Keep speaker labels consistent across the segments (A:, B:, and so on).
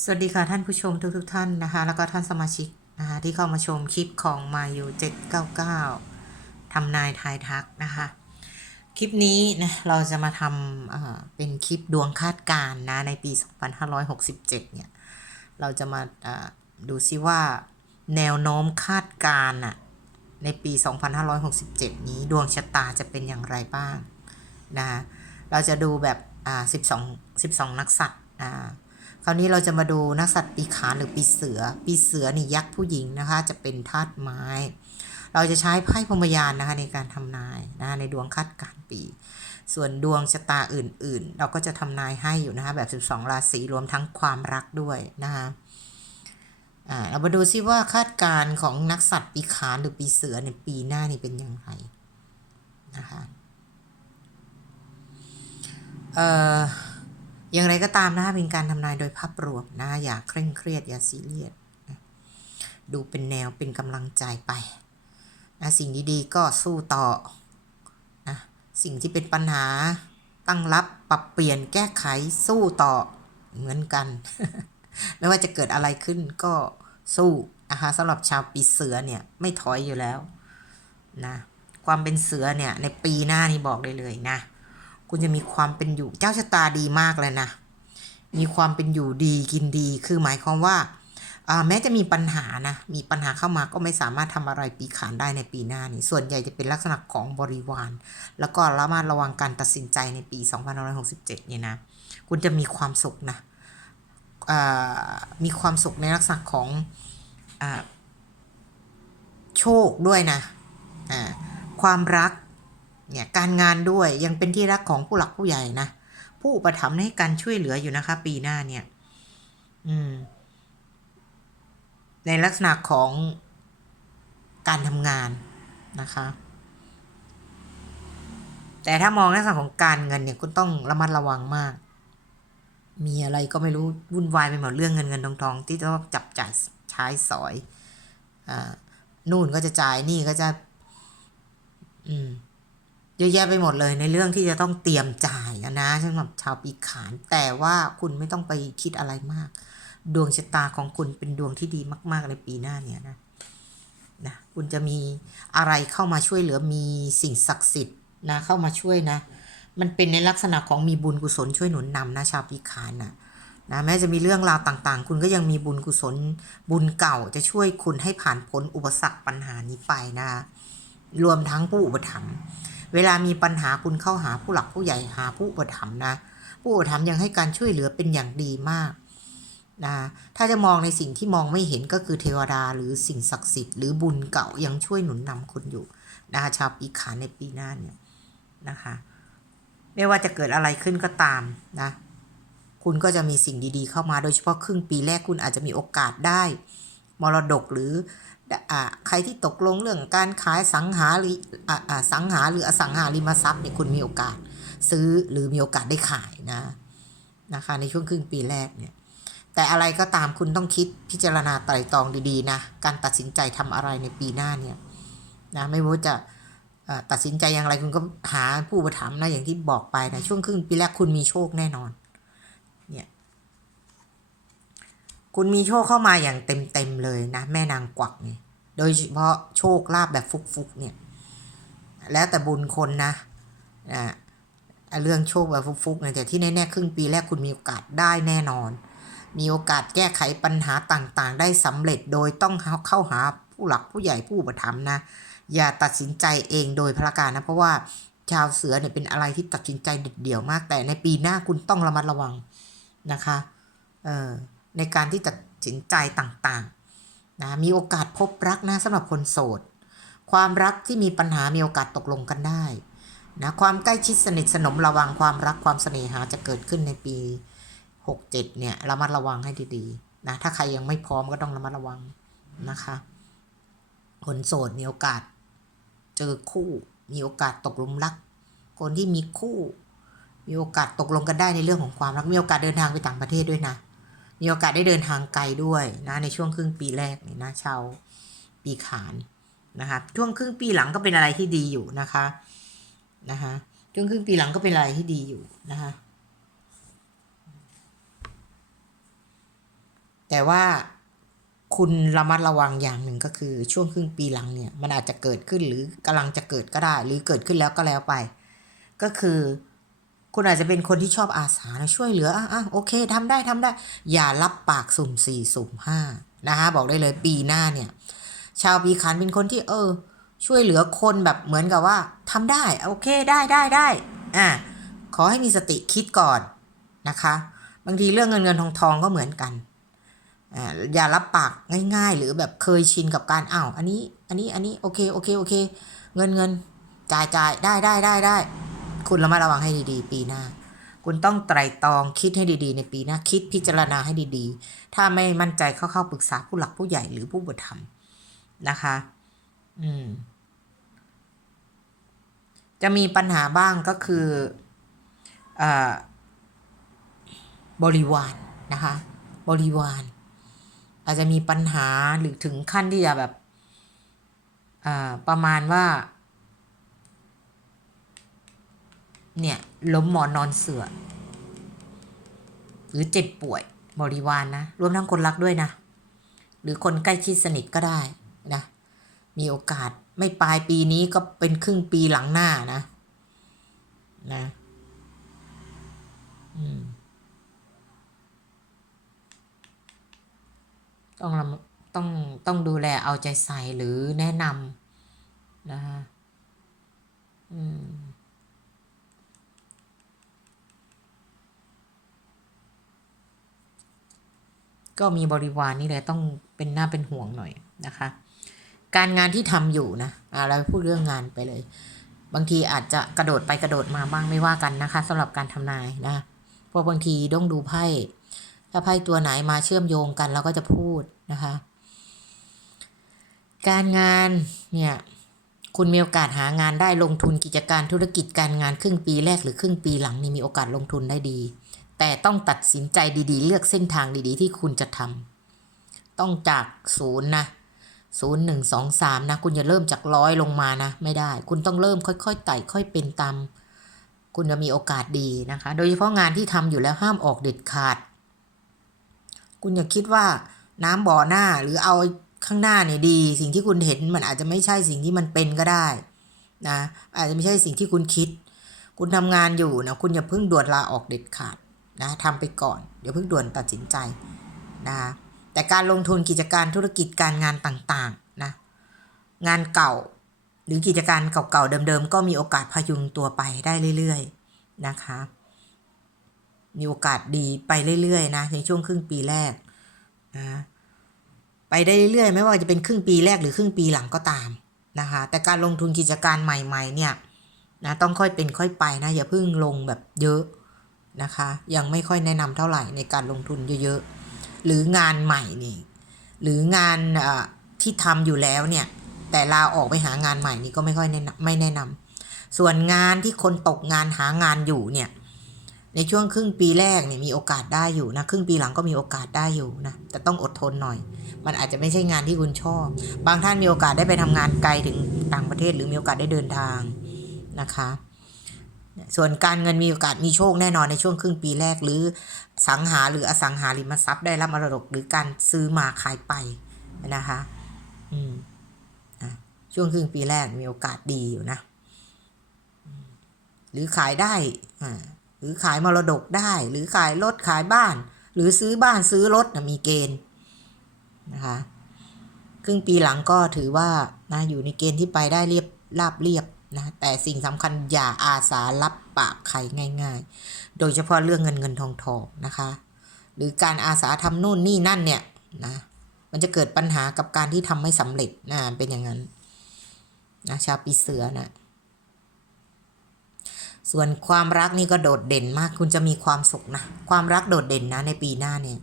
A: สวัสดีค่ะท่านผู้ชมทุกๆทท่านนะคะ แล้วก็ท่านสมาชิกนะคะที่เข้ามาชมคลิปของมาอยู่799ทำนายทายทักนะคะ คลิปนี้นะเราจะมาทำเเป็นคลิปดวงคาดการณ์นะในปี 2567 เนี่ย เราจะมาดูซิว่าแนวโน้มคาดการณ์น่ะในปี 2567 นี้ดวงชะตาจะเป็นอย่างไรบ้างนะคะเราจะดูแบบอ่า12 12 นักสัตว์อ่า คราวนี้เราจะมาดูนักสัตว์ปีขานหรือปีเสือ ปีเสือนี่ยักษ์ผู้หญิงนะคะ จะเป็นธาตุไม้ เราจะใช้ไพ่พรมยานนะคะในการทำนายนะคะในดวงคาดการปี ส่วนดวงชะตาอื่นๆ เราก็จะทำนายให้อยู่นะคะแบบ 12 ราศีรวมทั้งความรักด้วยนะคะอ่าเรามาดูซิว่าคาดการณ์ของนักสัตว์ปีขานหรือปีเสือในปีหน้านี่เป็นอย่างไรนะคะเอ่อ อย่างไรก็ตามนะคะเป็นการทำนายโดยภาพรวมนะอย่าเคร่งเครียดอย่าซีเรียสดูเป็นแนวเป็นกำลังใจไปนะสิ่งดีๆก็สู้ต่อนะสิ่งที่เป็นปัญหาตั้งรับปรับเปลี่ยนแก้ไขสู้ต่อเหมือนกัน ไม่ว่าจะเกิดอะไรขึ้นก็สู้นะคะสำหรับชาวปีเสือเนี่ยไม่ถอยอยู่แล้วนะความเป็นเสือเนี่ยในปีหน้านี่บอกได้เลยนะ คุณจะมีความเป็นอยู่เจ้าชะตาดีมากเลยนะ มีความเป็นอยู่ดีกินดี คือหมายความว่า แม้จะมีปัญหานะ มีปัญหาเข้ามาก็ไม่สามารถทำอะไรปีขานได้ในปีหน้านี่ส่วนใหญ่จะเป็นลักษณะของบริวาร แล้วก็ระมัดระวังการตัดสินใจในปี 2567 เนี่ยนะ คุณจะมีความสุขนะ มีความสุขในลักษณะของอโชคด้วยนะ ความรัก เนี่ยการงานด้วยยังเป็นที่รักของผู้หลักผู้ใหญ่นะผู้อุประถัมภ์ให้การช่วยเหลืออยู่นะคะ ปีหน้าเนี่ยอืม ในลักษณะของการทำงานนะคะ แต่ถ้ามองในลักษณะของการเงินเนี่ยคุณต้องระมัดระวังมาก มีอะไรก็ไม่รู้วุ่นวายไปหมดเรื่องเงินเงินทองทองที่ต้องจับจ่ายใช้สอย อ่า นู่นก็จะจ่ายนี่ก็จะ อืม เยอะแยะไปหมดเลยในเรื่องที่จะต้องเตรียมจ่ายนะสำหรับชาวปีขาน แต่ว่าคุณไม่ต้องไปคิดอะไรมาก ดวงชะตาของคุณเป็นดวงที่ดีมาก ๆ ในปีหน้าเนี่ยนะนะคุณจะมีอะไรเข้ามาช่วยเหลือมีสิ่งศักดิ์สิทธิ์นะเข้ามาช่วยนะ มันเป็นในลักษณะของมีบุญกุศลช่วยหนุนนำนะชาวปีขานนะนะแม้จะมีเรื่องราวต่างๆ คุณก็ยังมีบุญกุศลบุญเก่าจะช่วยคุณให้ผ่านพ้นอุปสรรคปัญหานี้ไปนะรวมทั้งผู้อุปถัมภ์ เวลามีปัญหาคุณเข้าหาผู้หลักผู้ใหญ่หาผู้อุปถัมภ์นะ ผู้อุปถัมภ์ยังให้การช่วยเหลือเป็นอย่างดีมากนะถ้าจะมองในสิ่งที่มองไม่เห็นก็คือเทวดาหรือสิ่งศักดิ์สิทธิ์หรือบุญเก่ายังช่วยหนุนนำคุณอยู่นะคะชาวปีขานในปีหน้าเนี่ยนะคะไม่ว่าจะเกิดอะไรขึ้นก็ตามนะคุณก็จะมีสิ่งดีๆ เข้ามาโดยเฉพาะครึ่งปีแรกคุณอาจจะมีโอกาสได้ มรดกหรือ ใครที่ตกลงเรื่องการขายสังหาหรือสังหาหรืออสังหาริมทรัพย์เนี่ยคุณมีโอกาสซื้อหรือมีโอกาสได้ขายนะนะคะในช่วงครึ่งปีแรกเนี่ยแต่อะไรก็ตามคุณต้องคิดพิจารณาไตร่ตรองดีๆนะการตัดสินใจทำอะไรในปีหน้าเนี่ยนะไม่ว่าจะตัดสินใจอย่างไรคุณก็หาผู้อุประถมนะอย่างที่บอกไปนะช่วงครึ่งปีแรกคุณมีโชคแน่นอน เนี่ย คุณมีโชคเข้ามาอย่างเต็มๆเลยนะ แม่นางกวักเนี่ยโดยเฉพาะโชคลาภแบบฟุกๆเนี่ยแล้วแต่บุญคนนะอ่าเรื่องโชคแบบฟุกๆเนี่ยแต่ที่แน่ๆครึ่งปีแรกคุณมีโอกาสได้แน่นอน มีโอกาสแก้ไขปัญหาต่างๆ ได้สำเร็จโดยต้องเข้าหาผู้หลักผู้ใหญ่ผู้อุปถัมภ์นะ อย่าตัดสินใจเองโดยพละการนะเพราะว่าชาวเสือเนี่ยเป็นอะไรที่ตัดสินใจเด็ดเดี่ยวมาก แต่ในปีหน้าคุณต้องระมัดระวังนะคะ เอ่อ ในการที่ตัดสินใจต่างๆนะมีโอกาสพบรักนะสำหรับคนโสด ความรักที่มีปัญหามีโอกาสตกลงกันได้นะความใกล้ชิดสนิทสนมระวังความรักความเสน่หาจะเกิดขึ้นในปี 67เนี่ยระมัดระวังให้ดีๆนะถ้าใครยังไม่พร้อมก็ต้องระมัดระวังนะคะคนโสดมีโอกาส เจอคู่มีโอกาสตกลุมรัก คนที่มีคู่ มีโอกาสตกลงกันได้ในเรื่องของความรักมีโอกาสเดินทางไปต่างประเทศด้วยนะ มีโอกาสได้เดินทางไกลด้วยนะในช่วงครึ่งปีแรกนี่นะชาวปีขานนะคะช่วงครึ่งปีหลังก็เป็นอะไรที่ดีอยู่นะคะนะคะช่วงครึ่งปีหลังก็เป็นอะไรที่ดีอยู่นะคะแต่ว่าคุณระมัดระวังอย่างหนึ่งก็คือช่วงครึ่งปีหลังเนี่ยมันอาจจะเกิดขึ้นหรือกำลังจะเกิดก็ได้ หรือเกิดขึ้นแล้วก็แล้วไป ก็คือ คุณอาจจะเป็นคนที่ชอบอาสานะช่วยเหลืออะอะโอเคทำได้ทำได้ อย่ารับปากสุ่มสี่สุ่มห้านะคะบอกได้เลยปีหน้าเนี่ย ชาวปีขานเป็นคนที่ เออ ช่วยเหลือคนแบบเหมือนกับว่าทำได้โอเคได้ได้ได้อะขอให้มีสติคิดก่อนนะคะ บางทีเรื่องเงินเงินทองทองก็เหมือนกันอ่าอย่ารับปากง่ายๆ หรือแบบเคยชินกับการอ้าวอันนี้ อันนี้อันนี้โอเคโอเคโอเค เงินเงินจ่ายจ่ายได้ได้ได้ได้ คุณระมัดระวังให้ดีๆ ปีหน้า คุณต้องไตร่ตรองคิดให้ดีๆ ในปีหน้าคิดพิจารณาให้ดีๆ ถ้าไม่มั่นใจเข้าเข้าปรึกษาผู้หลักผู้ใหญ่หรือผู้บุตรธรรมนะคะ อืม จะมีปัญหาบ้างก็คือเอ่อบริวารนะคะ บริวาร อาจจะมีปัญหาหรือถึงขั้นที่จะแบบอ่าประมาณว่า เนี่ยล้มหมอนนอนเสือ หรือเจ็บป่วยบริวารนนะ รวมทั้งคนรักด้วยนะ หรือคนใกล้ชิดสนิทก็ได้นะ มีโอกาสไม่ปลายปีนี้ก็เป็นครึ่งปีหลังหน้านะ นะอืมต้องระมต้องต้องดูแลเอาใจใส่หรือแนะนำนะคะอืม ก็มีบริวารนี่แหละต้องเป็นหน้าเป็นห่วงหน่อยนะคะ การงานที่ทำอยู่นะอ่าเราพูดเรื่องงานไปเลย บางทีอาจจะกระโดดไปกระโดดมาบ้างไม่ว่ากันนะคะสำหรับการทำนายนะเพราะบางทีต้องดูไพ่ถ้าไพ่ตัวไหนมาเชื่อมโยงกันเราก็จะพูดนะคะ การงานเนี่ยคุณมีโอกาสหางานได้ลงทุนกิจการธุรกิจการงานครึ่งปีแรกหรือครึ่งปีหลังนี่มีโอกาสลงทุนได้ดี แต่ต้องตัดสินใจดีๆ เลือกเส้นทางดีๆ ที่คุณจะทำต้องจากศูนย์นะศูนย์หนึ่งสองสามนะ คุณอย่าเริ่มจากร้อยลงมานะ ไม่ได้ คุณต้องเริ่มค่อยๆไต่ค่อยเป็นตามคุณจะมีโอกาสดีนะคะ โดยเฉพาะงานที่ทำอยู่แล้วห้ามออกเด็ดขาด คุณอย่าคิดว่าน้ำบ่อหน้าหรือเอาข้างหน้าเนี่ยดี สิ่งที่คุณเห็นมันอาจจะไม่ใช่สิ่งที่มันเป็นก็ได้นะอาจจะไม่ใช่สิ่งที่คุณคิด คุณทำงานอยู่นะคุณอย่าเพิ่งด่วนลาออกเด็ดขาด นะทำไปก่อน เดี๋ยวเพิ่งด่วนตัดสินใจนะแต่การลงทุนกิจการธุรกิจการงานต่างๆนะงานเก่าหรือกิจการเก่าๆเดิมๆ ก็มีโอกาสพยุงตัวไปได้เรื่อยๆนะคะมีโอกาสดีไปเรื่อยๆนะในช่วงครึ่งปีแรกนะไปได้เรื่อยๆ ไม่ว่าจะเป็นครึ่งปีแรกหรือครึ่งปีหลังก็ตามนะคะแต่การลงทุนกิจการใหม่ๆเนี่ยนะต้องค่อยเป็นค่อยไปนะอย่าเพิ่งลงแบบเยอะ นะคะ ยังไม่ค่อยแนะนำเท่าไหร่ในการลงทุนเยอะๆ หรืองานใหม่นี่ หรืองานที่ทำอยู่แล้วเนี่ย แต่ลาออกไปหางานใหม่นี่ก็ไม่ค่อยแนะนำไม่แนะนำส่วนงานที่คนตกงานหางานอยู่เนี่ย ในช่วงครึ่งปีแรกเนี่ยมีโอกาสได้อยู่นะ ครึ่งปีหลังก็มีโอกาสได้อยู่นะ แต่ต้องอดทนหน่อย มันอาจจะไม่ใช่งานที่คุณชอบ บางท่านมีโอกาสได้ไปทำงานไกลถึงต่างประเทศ หรือมีโอกาสได้เดินทางนะคะ ส่วนการเงินมีโอกาสมีโชคแน่นอนในช่วงครึ่งปีแรกหรือสังหาหรืออสังหาริมทรัพย์ได้รับมรดกหรือการซื้อมาขายไปนะคะอืมช่วงครึ่งปีแรกมีโอกาสดีอยู่นะ หรือขายได้อ่าหรือขายมรดกได้ หรือขายรถขายบ้าน หรือซื้อบ้านซื้อรถนะมีเกณฑ์นะคะครึ่งปีหลังก็ถือว่านะอยู่ในเกณฑ์ที่ไปได้เรียบราบเรียบ นะแต่สิ่งสำคัญอย่าอาสารับปากใครง่าย ๆ โดยเฉพาะเรื่องเงินเงินทองทองนะคะ หรือการอาสาทำนู่นนี่นั่นเนี่ยนะมันจะเกิดปัญหากับการที่ทำไม่สำเร็จนะเป็นอย่างนั้นนะชาวปีเสือนะส่วนความรักนี่ก็โดดเด่นมาก คุณจะมีความสุขนะ ความรักโดดเด่นนะในปีหน้าเนี่ย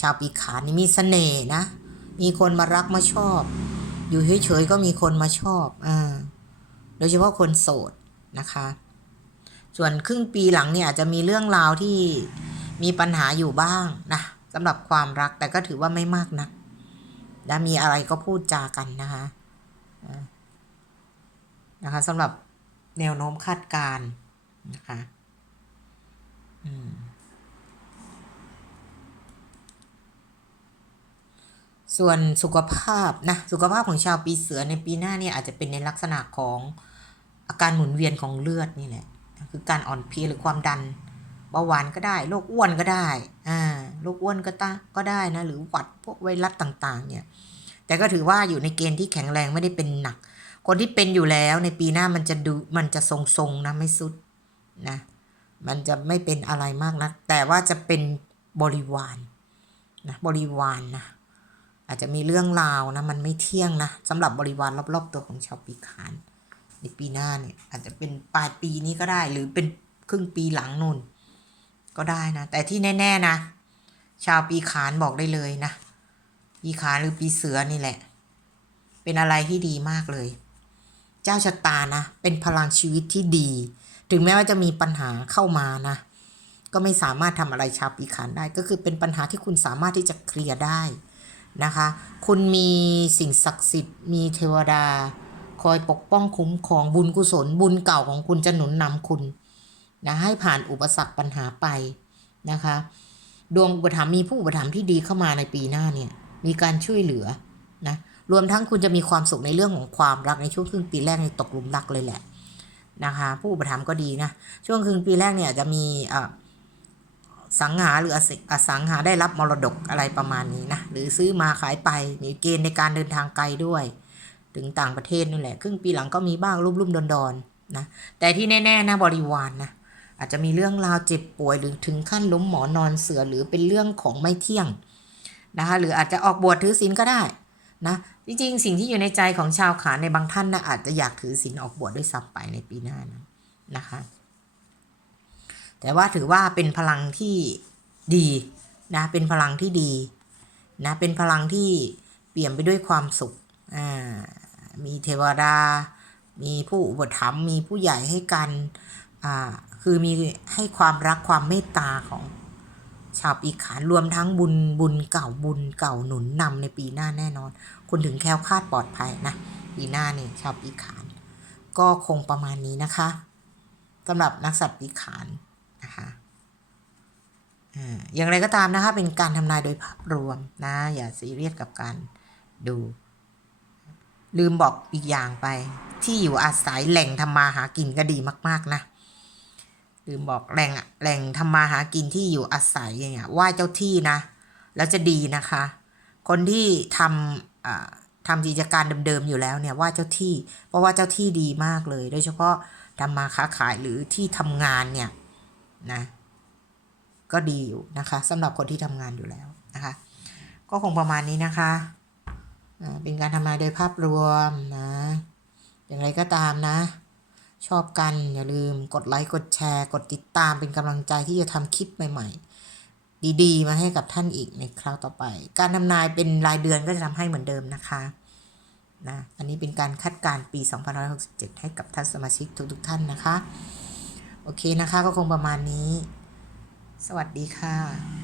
A: ชาวปีขานนี่มีเสน่ห์นะ มีคนมารักมาชอบ อยู่เฉยๆก็มีคนมาชอบอ่า โดยเฉพาะคนโสดนะคะ ส่วนครึ่งปีหลังเนี่ยอาจจะมีเรื่องราวที่มีปัญหาอยู่บ้างนะสำหรับความรักแต่ก็ถือว่าไม่มากนะและมีอะไรก็พูดจากันนะคะนะคะสำหรับแนวโน้มคาดการณ์นะคะ ส่วนสุขภาพนะสุขภาพของชาวปีเสือในปีหน้าเนี่ยอาจจะเป็นในลักษณะของอาการหมุนเวียนของเลือดนี่แหละคือการอ่อนเพลียหรือความดันเบาหวานก็ได้โรคอ้วนก็ได้อ่าโรคอ้วนก็ตาก็ได้นะหรือหวัดพวกไวรัสต่างๆ เนี่ย แต่ก็ถือว่าอยู่ในเกณฑ์ที่แข็งแรงไม่ได้เป็นหนัก คนที่เป็นอยู่แล้วในปีหน้ามันจะดูมันจะทรงๆนะไม่สุดนะมันจะไม่เป็นอะไรมากนะแต่ว่าจะเป็นบริวารนะบริวารนะ อาจจะมีเรื่องราวนะมันไม่เที่ยงนะสำหรับบริวารรอบๆตัวของชาวปีขาน ในปีหน้าเนี่ยอาจจะเป็นปลายปีนี้ก็ได้ หรือเป็นครึ่งปีหลังนู่น ก็ได้นะ แต่ที่แน่ ๆนะ ชาวปีขานบอกได้เลยนะ ปีขานหรือปีเสือนี่แหละ เป็นอะไรที่ดีมากเลย เจ้าชะตานะ เป็นพลังชีวิตที่ดี ถึงแม้ว่าจะมีปัญหาเข้ามานะ ก็ไม่สามารถทำอะไรชาวปีขานได้ ก็คือเป็นปัญหาที่คุณสามารถที่จะเคลียร์ได้ นะคะ คุณมีสิ่งศักดิ์สิทธิ์ มีเทวดา คอยปกป้องคุ้มครองบุญกุศล บุญเก่าของคุณจะหนุนนำคุณนะให้ผ่านอุปสรรคปัญหาไปนะคะ ดวงอุปถัมภ์มีผู้อุปถัมภ์ที่ดีเข้ามาในปีหน้าเนี่ย มีการช่วยเหลือนะรวมทั้งคุณจะมีความสุขในเรื่องของความรักในช่วงครึ่งปีแรกในตกหลุมรักเลยแหละนะคะ ผู้อุปถัมภ์ก็ดีนะช่วงครึ่งปีแรกเนี่ยจะมีอ่า สังหาหรืออสิอสังหาได้รับมรดกอะไรประมาณนี้นะหรือซื้อมาขายไปมีเกณฑ์ในการเดินทางไกลด้วย ถึงต่างประเทศนี่แหละ ครึ่งปีหลังก็มีบ้างรุ่มๆดอนๆนะแต่ที่แน่ๆนะบริวารนนะอาจจะมีเรื่องราวเจ็บป่วยหรือถึงขั้นล้มหมอนอนเสือหรือเป็นเรื่องของไม่เที่ยงนะคะหรืออาจจะออกบวชถือศีลก็ได้นะจริงๆ สิ่งที่อยู่ในใจของชาวขานในบางท่านนะอาจจะอยากถือศีลออกบวชด้วยซ้ำไปในปีหน้านะนะคะ แต่ว่าถือว่าเป็นพลังที่ดีนะเป็นพลังที่ดีนะเป็นพลังที่เปี่ยมไปด้วยความสุขอ่ามีเทวดา มีผู้อุปถัมภ์มีผู้ใหญ่ให้กันอ่าคือมีให้ความรักความเมตตาของชาวปีขานรวมทั้งบุญบุญเก่าบุญเก่าหนุนนำในปีหน้าแน่นอน คุณถึงแคล้วคลาดปลอดภัยนะปีหน้าเนี่ยชาวปีขาน ก็คงประมาณนี้นะคะสำหรับนักสัตว์ปีขาน อย่างไรก็ตามนะคะ เป็นการทำนายโดยภาพรวมนะ อย่าซีเรียสกับการดู ลืมบอกอีกอย่างไป ที่อยู่อาศัยแหล่งทำมาหากินก็ดีมาก ๆ นะลืมบอกแหล่งแหล่งทำมาหากินที่อยู่อาศัยอย่างเนี่ยไหว้เจ้าที่นะ แล้วจะดีนะคะ คนที่ทำทำกิจการเดิมๆอยู่แล้วเนี่ยไหว้เจ้าที่ เพราะว่าเจ้าที่ดีมากเลย โดยเฉพาะทำมาค้าขายหรือที่ทำงานเนี่ยนะ ก็ดีอยู่นะคะสำหรับคนที่ทำงานอยู่แล้วนะคะ ก็คงประมาณนี้นะคะเป็นการทำนายโดยภาพรวมนะ อย่างไรก็ตามนะ ชอบกันอย่าลืมกดไลค์กดแชร์ กดติดตามเป็นกำลังใจที่จะทำคลิปใหม่ๆ ดีๆ มาให้กับท่านอีกในคราวต่อไป การทำนายเป็นรายเดือนก็จะทำให้เหมือนเดิมนะคะนะอันนี้เป็นการคาดการณ์ปี 2567 ให้กับท่านสมาชิกทุกๆท่านนะคะ โอเคนะคะก็คงประมาณนี้ สวัสดีค่ะ